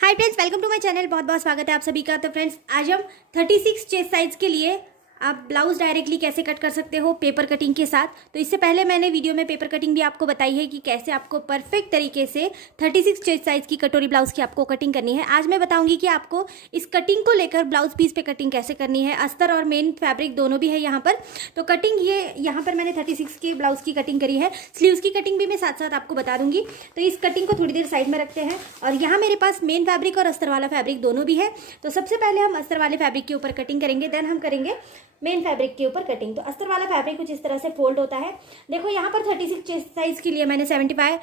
Hi friends, welcome to my channel. बहुत बहुत स्वागत है आप सभी का। तो फ्रेंड्स, आज हम 36 चेस्ट साइज के लिए आप ब्लाउज डायरेक्टली कैसे कट कर सकते हो पेपर कटिंग के साथ। तो इससे पहले मैंने वीडियो में पेपर कटिंग भी आपको बताई है कि कैसे आपको परफेक्ट तरीके से 36 चेस्ट साइज की कटोरी ब्लाउज की आपको कटिंग करनी है। आज मैं बताऊंगी कि आपको इस कटिंग को लेकर ब्लाउज पीस पे कटिंग कैसे करनी है। अस्तर और मेन फैब्रिक दोनों भी है यहाँ पर। तो कटिंग ये यहाँ पर मैंने 36 के ब्लाउज की कटिंग करी है। स्लीव्स की कटिंग भी मैं साथ साथ आपको बता दूंगी। तो इस कटिंग को थोड़ी देर साइड में रखते हैं और यहाँ मेरे पास मेन फैब्रिक और अस्तर वाला फैब्रिक दोनों भी है। तो सबसे पहले हम अस्तर वाले फैब्रिक के ऊपर कटिंग करेंगे, देन हम करेंगे मेन फैब्रिक के ऊपर कटिंग। तो अस्तर वाला फैब्रिक कुछ इस तरह से फोल्ड होता है। देखो यहाँ पर 36 चेस्ट साइज के लिए मैंने 75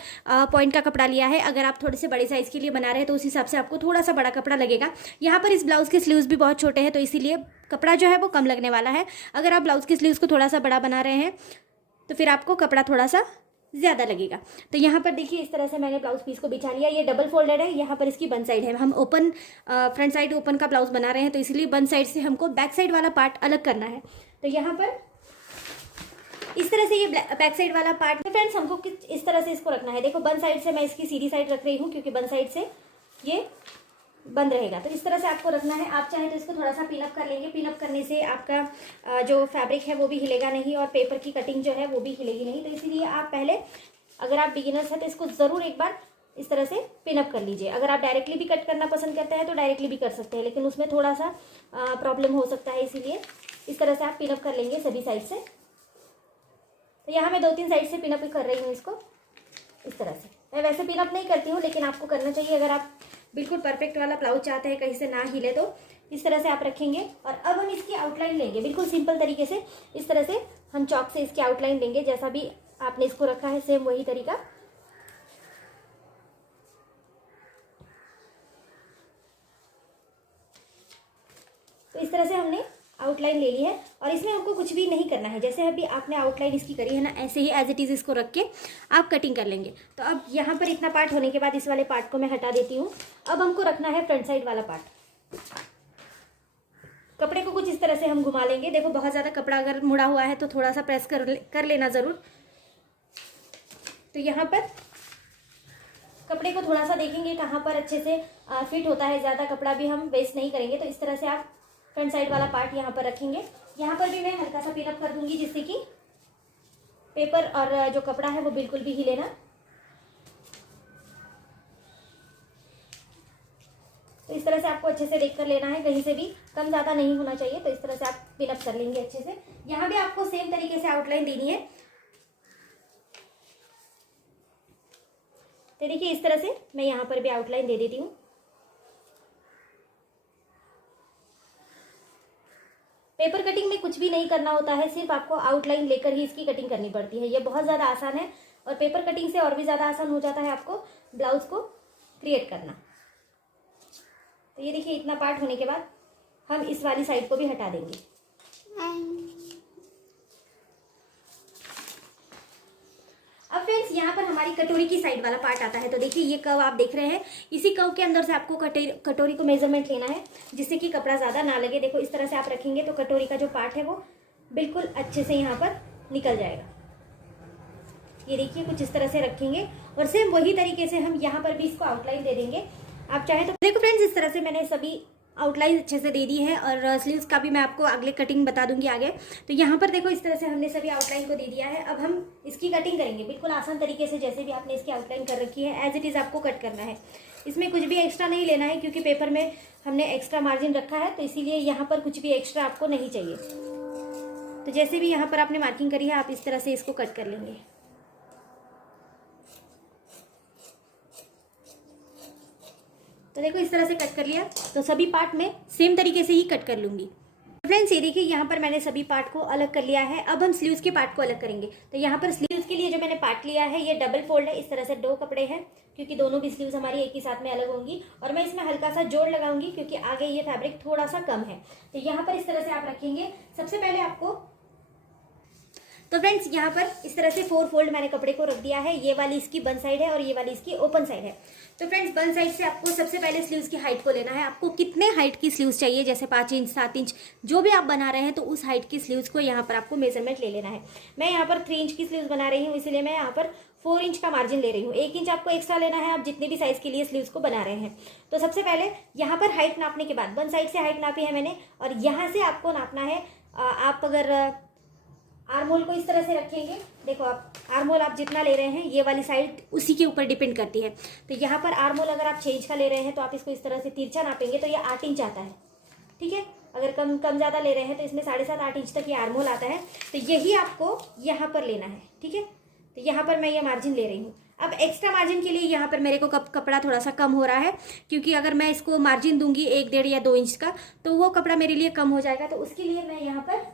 पॉइंट का कपड़ा लिया है। अगर आप थोड़े से बड़े साइज के लिए बना रहे हैं तो उस हिसाब से आपको थोड़ा सा बड़ा कपड़ा लगेगा। यहाँ पर इस ब्लाउज के स्लीव्स भी बहुत छोटे हैं तो इसीलिए कपड़ा जो है वो कम लगने वाला है। अगर आप ब्लाउज के स्लीव्स को थोड़ा सा बड़ा बना रहे हैं तो फिर आपको कपड़ा थोड़ा सा ज़्यादा लगेगा। तो यहाँ पर देखिए इस तरह से मैंने ब्लाउज पीस को बिछा लिया। ये डबल फोल्डेड है, यहाँ पर इसकी बन साइड है। हम ओपन फ्रंट साइड ओपन का ब्लाउज बना रहे हैं तो इसलिए बन साइड से हमको बैक साइड वाला पार्ट अलग करना है। तो यहाँ पर इस तरह से ये बैक साइड वाला पार्ट में फ्रेंड्स हमको इस तरह से इसको रखना है। देखो बन साइड से मैं इसकी सीधी साइड रख रही हूँ क्योंकि बन साइड से ये बंद रहेगा। तो इस तरह से आपको रखना है। आप चाहें तो इसको थोड़ा सा पिनअप कर लेंगे। पिनअप करने से आपका जो फैब्रिक है वो भी हिलेगा नहीं और पेपर की कटिंग जो है वो भी हिलेगी नहीं। तो इसीलिए आप पहले, अगर आप बिगिनर्स हैं तो इसको ज़रूर एक बार इस तरह से पिनअप कर लीजिए। अगर आप डायरेक्टली भी कट करना पसंद करते हैं तो डायरेक्टली भी कर सकते हैं, लेकिन उसमें थोड़ा सा प्रॉब्लम हो सकता है, इसीलिए इस तरह से आप पिनअप कर लेंगे सभी साइड से। तो यहाँ मैं 2-3 साइड से पिनअप कर रही हूँ इसको इस तरह से। मैं वैसे पिनअप नहीं करती हूँ लेकिन आपको करना चाहिए। अगर आप बिल्कुल परफेक्ट वाला ब्लाउज चाहते हैं, कहीं से ना हिले, तो इस तरह से आप रखेंगे। और अब हम इसकी आउटलाइन लेंगे बिल्कुल सिंपल तरीके से। इस तरह से हम चॉक से इसकी आउटलाइन लेंगे, जैसा भी आपने इसको रखा है सेम वही तरीका। तो इस तरह से हमने आउटलाइन ले ली है और इसमें हमको कुछ भी नहीं करना है। जैसे अभी आपने आउटलाइन इसकी करी है ना, ऐसे ही एज इट इज़ इसको रख के आप कटिंग कर लेंगे। तो अब यहाँ पर इतना पार्ट होने के बाद इस वाले पार्ट को मैं हटा देती हूँ। अब हमको रखना है फ्रंट साइड वाला पार्ट। कपड़े को कुछ इस तरह से हम घुमा लेंगे। देखो बहुत ज़्यादा कपड़ा अगर मुड़ा हुआ है तो थोड़ा सा प्रेस कर लेना ज़रूर। तो यहाँ पर कपड़े को थोड़ा सा देखेंगे कहाँ पर अच्छे से फिट होता है। ज़्यादा कपड़ा भी हम वेस्ट नहीं करेंगे। तो इस तरह से आप फ्रंट साइड वाला पार्ट यहाँ पर रखेंगे। यहाँ पर भी मैं हल्का सा पिनअप कर दूंगी जिससे कि पेपर और जो कपड़ा है वो बिल्कुल भी हिले ना। तो इस तरह से आपको अच्छे से देख कर लेना है, कहीं से भी कम ज़्यादा नहीं होना चाहिए। तो इस तरह से आप पिनअप कर लेंगे अच्छे से। यहाँ भी आपको सेम तरीके से आउटलाइन देनी है। तो देखिए इस तरह से मैं यहाँ पर भी आउटलाइन दे देती हूँ। पेपर कटिंग में कुछ भी नहीं करना होता है, सिर्फ आपको आउटलाइन लेकर ही इसकी कटिंग करनी पड़ती है। ये बहुत ज़्यादा आसान है और पेपर कटिंग से और भी ज़्यादा आसान हो जाता है आपको ब्लाउज को क्रिएट करना। तो ये देखिए इतना पार्ट होने के बाद हम इस वाली साइड को भी हटा देंगे। अब फ्रेंड्स यहाँ पर हमारी कटोरी की साइड वाला पार्ट आता है। तो देखिए ये कर्व आप देख रहे हैं, इसी कर्व के अंदर से आपको कटोरी को मेजरमेंट लेना है जिससे कि कपड़ा ज़्यादा ना लगे। देखो इस तरह से आप रखेंगे तो कटोरी का जो पार्ट है वो बिल्कुल अच्छे से यहाँ पर निकल जाएगा। ये देखिए कुछ इस तरह से रखेंगे और सेम वही तरीके से हम यहाँ पर भी इसको आउटलाइन दे देंगे। आप चाहें तो देखो फ्रेंड्स इस तरह से मैंने सभी आउटलाइन अच्छे से दे दी है और स्लीव्स का भी मैं आपको अगले कटिंग बता दूंगी आगे। तो यहाँ पर देखो इस तरह से हमने सभी आउटलाइन को दे दिया है। अब हम इसकी कटिंग करेंगे बिल्कुल आसान तरीके से, जैसे भी आपने इसकी आउटलाइन कर रखी है एज इट इज़ आपको कट करना है। इसमें कुछ भी एक्स्ट्रा नहीं लेना है क्योंकि पेपर में हमने एक्स्ट्रा मार्जिन रखा है, तो इसीलिए यहाँ पर कुछ भी एक्स्ट्रा आपको नहीं चाहिए। तो जैसे भी यहाँ पर आपने मार्किंग करी है आप इस तरह से इसको कट कर लेंगे। तो देखो इस तरह से कट कर लिया। तो सभी पार्ट में सेम तरीके से ही कट कर लूँगी। फ्रेंड्स ये देखिए यहाँ पर मैंने सभी पार्ट को अलग कर लिया है। अब हम स्लीव्स के पार्ट को अलग करेंगे। तो यहाँ पर स्लीव्स के लिए जो मैंने पार्ट लिया है ये डबल फोल्ड है। इस तरह से 2 कपड़े हैं क्योंकि दोनों भी स्लीव्स हमारी एक ही साथ में अलग होंगी और मैं इसमें हल्का सा जोड़ लगाऊंगी क्योंकि आगे ये फैब्रिक थोड़ा सा कम है। तो यहाँ पर इस तरह से आप रखेंगे। सबसे पहले आपको, तो फ्रेंड्स यहाँ पर इस तरह से 4 फोल्ड मैंने कपड़े को रख दिया है। ये वाली इसकी बन साइड है और ये वाली इसकी ओपन साइड है। तो फ्रेंड्स बन साइड से आपको सबसे पहले स्लीव्स की हाइट को लेना है। आपको कितने हाइट की स्लीव्स चाहिए, जैसे 5 इंच 7 इंच जो भी आप बना रहे हैं, तो उस हाइट की स्लीव्स को यहाँ पर आपको मेजरमेंट ले लेना है। मैं यहाँ पर 3 इंच की स्लीव्स बना रही हूँ, इसीलिए मैं यहाँ पर 4 इंच का मार्जिन ले रही हूँ। 1 इंच आपको एक्स्ट्रा लेना है आप जितने भी साइज के लिए स्लीव्स को बना रहे हैं। तो सबसे पहले यहाँ पर हाइट नापने के बाद 1 साइड से हाइट नापी है मैंने, और यहाँ से आपको नापना है। आप अगर आर्म होल को इस तरह से रखेंगे, देखो आप आर्म होल आप जितना ले रहे हैं ये वाली साइड उसी के ऊपर डिपेंड करती है। तो यहाँ पर आर्म होल अगर आप 6 इंच का ले रहे हैं तो आप इसको इस तरह से तिरछा नापेंगे तो ये 8 इंच आता है, ठीक है। अगर कम ज़्यादा ले रहे हैं तो इसमें 7.5-8 इंच तक ये आर्म होल आता है। तो यही आपको यहाँ पर लेना है, ठीक है। तो यहाँ पर मैं ये मार्जिन ले रही हूँ। अब एक्स्ट्रा मार्जिन के लिए यहाँ पर मेरे को कपड़ा थोड़ा सा कम हो रहा है, क्योंकि अगर मैं इसको मार्जिन दूंगी 1, 1.5 या 2 इंच का तो वो कपड़ा मेरे लिए कम हो जाएगा। तो उसके लिए मैं यहाँ पर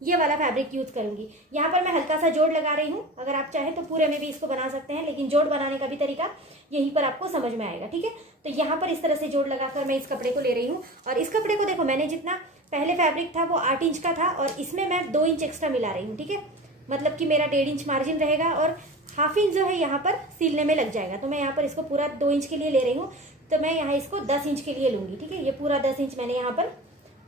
ये वाला फैब्रिक यूज करूंगी। यहाँ पर मैं हल्का सा जोड़ लगा रही हूँ। अगर आप चाहें तो पूरे में भी इसको बना सकते हैं, लेकिन जोड़ बनाने का भी तरीका यहीं पर आपको समझ में आएगा, ठीक है। तो यहाँ पर इस तरह से जोड़ लगाकर मैं इस कपड़े को ले रही हूँ। और इस कपड़े को देखो, मैंने जितना पहले फैब्रिक था वो 8 इंच का था और इसमें मैं 2 इंच एक्स्ट्रा मिला रही हूँ, ठीक है। मतलब कि मेरा 1.5 इंच मार्जिन रहेगा और हाफ इंच जो है यहाँ पर सिलने में लग जाएगा। तो मैं यहाँ पर इसको पूरा 2 इंच के लिए ले रही हूँ। तो मैं यहाँ इसको 10 इंच के लिए लूंगी, ठीक है। ये पूरा 10 इंच मैंने यहाँ पर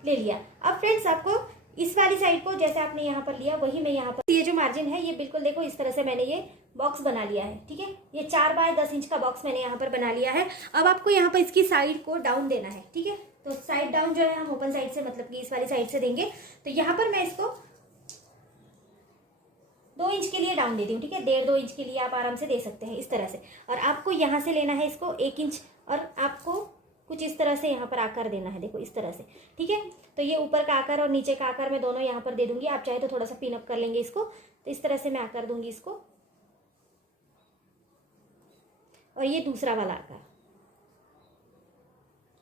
ले लिया। अब फ्रेंड्स आपको इस वाली साइड को जैसे आपने यहाँ पर लिया वही मैं यहाँ पर, ये जो मार्जिन है ये बिल्कुल देखो इस तरह से मैंने ये बॉक्स बना लिया है, ठीक है। ये 4 बाय 10 इंच का बॉक्स मैंने यहाँ पर बना लिया है। अब आपको यहाँ पर इसकी साइड को डाउन देना है, ठीक है। तो साइड डाउन जो है हम ओपन साइड से, मतलब कि इस वाली साइड से देंगे। तो यहाँ पर मैं इसको 2 इंच के लिए डाउन देती हूँ, ठीक है। 1.5-2 इंच के लिए आप आराम से दे सकते हैं इस तरह से। और आपको यहाँ से लेना है इसको 1 इंच और आपको कुछ इस तरह से यहाँ पर आकार देना है, देखो इस तरह से, ठीक है। तो ये ऊपर का आकार और नीचे का आकार मैं दोनों यहाँ पर दे दूंगी। आप चाहे तो थोड़ा सा पिन अप कर लेंगे इसको। तो इस तरह से मैं आकार दूंगी इसको, और ये दूसरा वाला आकार,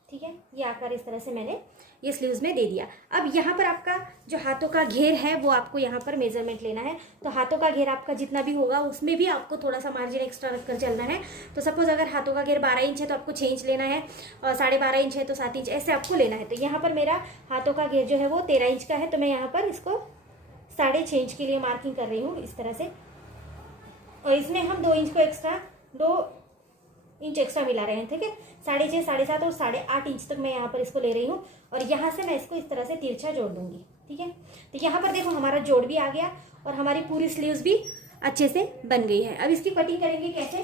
ठीक है। ये आकार इस तरह से मैंने ये स्लीव्स में दे दिया। अब यहाँ पर आपका जो हाथों का घेर है वो आपको यहाँ पर मेजरमेंट लेना है। तो हाथों का घेर आपका जितना भी होगा उसमें भी आपको थोड़ा सा मार्जिन एक्स्ट्रा रखकर चलना है। तो सपोज अगर हाथों का घेर 12 इंच है तो आपको 6 इंच लेना है, और 12.5 इंच है तो 7 इंच, ऐसे आपको लेना है। तो यहाँ पर मेरा हाथों का घेर जो है वो 13 इंच का है। तो मैं यहाँ पर इसको 6.5 इंच के लिए मार्किंग कर रही हूँ इस तरह से। और इसमें हम 2 इंच को एक्स्ट्रा 2 इंच एक्स्ट्रा मिला रहे हैं, ठीक है। 6.5, 7.5 और 8.5 इंच तक मैं यहाँ पर इसको ले रही हूँ। और यहाँ से मैं इसको इस तरह से तिरछा जोड़ दूंगी, ठीक है। तो यहाँ पर देखो हमारा जोड़ भी आ गया और हमारी पूरी स्लीव्स भी अच्छे से बन गई है। अब इसकी कटिंग करेंगे कैसे,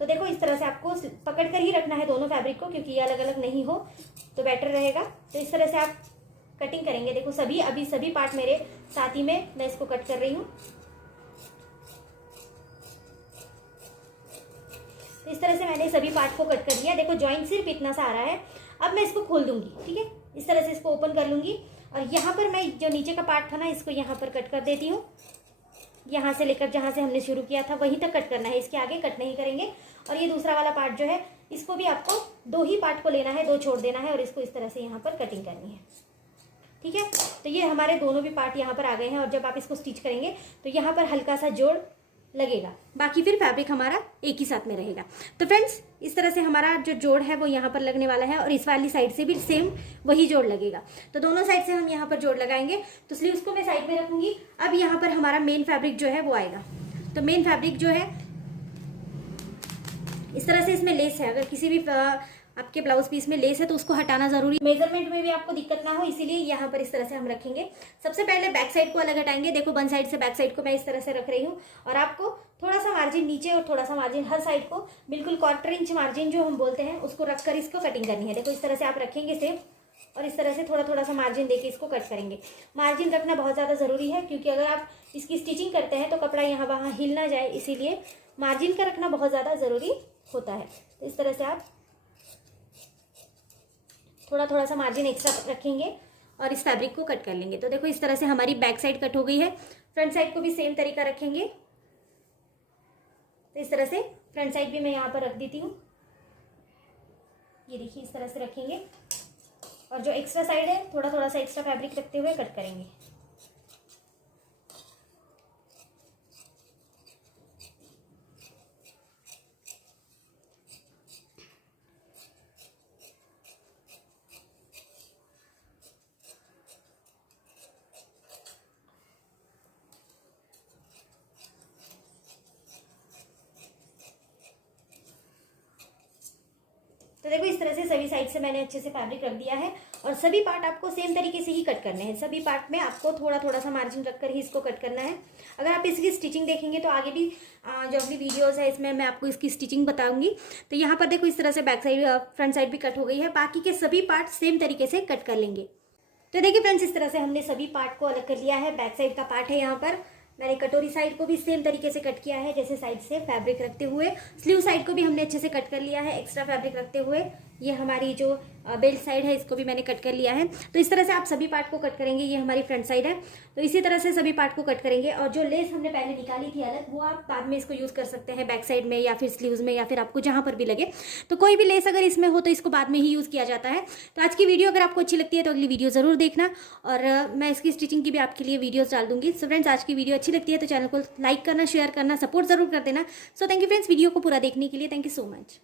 तो देखो इस तरह से आपको पकड़ कर ही रखना है दोनों फैब्रिक को, क्योंकि ये अलग अलग नहीं हो तो बेटर रहेगा। तो इस तरह से आप कटिंग करेंगे। देखो अभी सभी पार्ट मेरे साथ ही में मैं इसको कट कर रही हूँ। तो इस तरह से मैंने सभी पार्ट को कट कर दिया। देखो जॉइंट सिर्फ इतना सा आ रहा है। अब मैं इसको खोल दूंगी, ठीक है। इस तरह से इसको ओपन कर लूंगी और यहाँ पर मैं जो नीचे का पार्ट था ना इसको यहाँ पर कट कर देती हूँ। यहाँ से लेकर जहाँ से हमने शुरू किया था वहीं तक कट करना है, इसके आगे कट नहीं करेंगे। और ये दूसरा वाला पार्ट जो है इसको भी आपको 2 ही पार्ट को लेना है, 2 छोड़ देना है और इसको इस तरह से यहाँ पर कटिंग करनी है, ठीक है। तो ये हमारे दोनों भी पार्ट यहाँ पर आ गए हैं। और जब आप इसको स्टिच करेंगे तो यहाँ पर हल्का सा जोड़ लगेगा, बाकी फिर फैब्रिक हमारा एक ही साथ में रहेगा। तो फ्रेंड्स इस तरह से हमारा जो जोड़ है वो यहाँ पर लगने वाला है और इस वाली साइड से भी सेम वही जोड़ लगेगा। तो दोनों साइड से हम यहाँ पर जोड़ लगाएंगे। तो स्लीव्स को मैं साइड में रखूंगी। अब यहाँ पर हमारा मेन फैब्रिक जो है वो आएगा। तो मेन फैब्रिक जो है इस तरह से, इसमें लेस है। अगर किसी भी आपके ब्लाउज पीस में लेस है तो उसको हटाना जरूरी, मेजरमेंट में भी आपको दिक्कत ना हो, इसीलिए यहाँ पर इस तरह से हम रखेंगे। सबसे पहले बैक साइड को अलग हटाएंगे। देखो 1 साइड से बैक साइड को मैं इस तरह से रख रही हूँ और आपको थोड़ा सा मार्जिन नीचे और थोड़ा सा मार्जिन हर साइड को, बिल्कुल 1/4 इंच मार्जिन जो हम बोलते हैं उसको रखकर इसको कटिंग करनी है। देखो इस तरह से आप रखेंगे सेम और इस तरह से थोड़ा थोड़ा सा मार्जिन देके इसको कट करेंगे। मार्जिन रखना बहुत ज़्यादा ज़रूरी है, क्योंकि अगर आप इसकी स्टिचिंग करते हैं तो कपड़ा यहाँ वहाँ हिल ना जाए, इसीलिए मार्जिन का रखना बहुत ज़्यादा ज़रूरी होता है। तो इस तरह से आप थोड़ा थोड़ा सा मार्जिन एक्स्ट्रा रखेंगे और इस फैब्रिक को कट कर लेंगे। तो देखो इस तरह से हमारी बैक साइड कट हो गई है। फ्रंट साइड को भी सेम तरीका रखेंगे। तो इस तरह से फ्रंट साइड भी मैं यहाँ पर रख देती हूँ। ये देखिए इस तरह से रखेंगे और जो एक्स्ट्रा साइड है थोड़ा थोड़ा सा एक्स्ट्रा फैब्रिक रखते हुए कट करेंगे। तो देखो इस तरह से सभी साइड से मैंने अच्छे से फैब्रिक रख दिया है और सभी पार्ट आपको सेम तरीके से ही कट करने हैं। सभी पार्ट में आपको थोड़ा थोड़ा सा मार्जिन रखकर ही इसको कट करना है। अगर आप इसकी स्टिचिंग देखेंगे तो आगे भी जो अपनी वीडियोस है इसमें मैं आपको इसकी स्टिचिंग बताऊंगी। तो यहाँ पर देखो इस तरह से बैक साइड फ्रंट साइड भी कट हो गई है। बाकी के सभी पार्ट सेम तरीके से कट कर लेंगे। तो देखिए फ्रेंड्स, इस तरह से हमने सभी पार्ट को अलग कर लिया है। बैक साइड का पार्ट है, यहाँ पर मैंने कटोरी साइड को भी सेम तरीके से कट किया है जैसे साइड से फैब्रिक रखते हुए। स्लीव साइड को भी हमने अच्छे से कट कर लिया है एक्स्ट्रा फैब्रिक रखते हुए। ये हमारी जो बेल्ट साइड है इसको भी मैंने कट कर लिया है। तो इस तरह से आप सभी पार्ट को कट करेंगे। ये हमारी फ्रंट साइड है, तो इसी तरह से सभी पार्ट को कट करेंगे। और जो लेस हमने पहले निकाली थी अलग, वो आप बाद में इसको यूज़ कर सकते हैं बैक साइड में या फिर स्लीव्स में या फिर आपको जहाँ पर भी लगे। तो कोई भी लेस अगर इसमें हो तो इसको बाद में ही यूज़ किया जाता है। तो आज की वीडियो अगर आपको अच्छी लगती है तो अगली वीडियो ज़रूर देखना और मैं इसकी स्टिचिंग की भी आपके लिए वीडियोज़ डाल दूंगी। सो फ्रेंड्स, आज की वीडियो अच्छी लगती है तो चैनल को लाइक करना, शेयर करना, सपोर्ट ज़रूर कर देना। So thank you friends video को पूरा देखने के लिए। Thank you so much.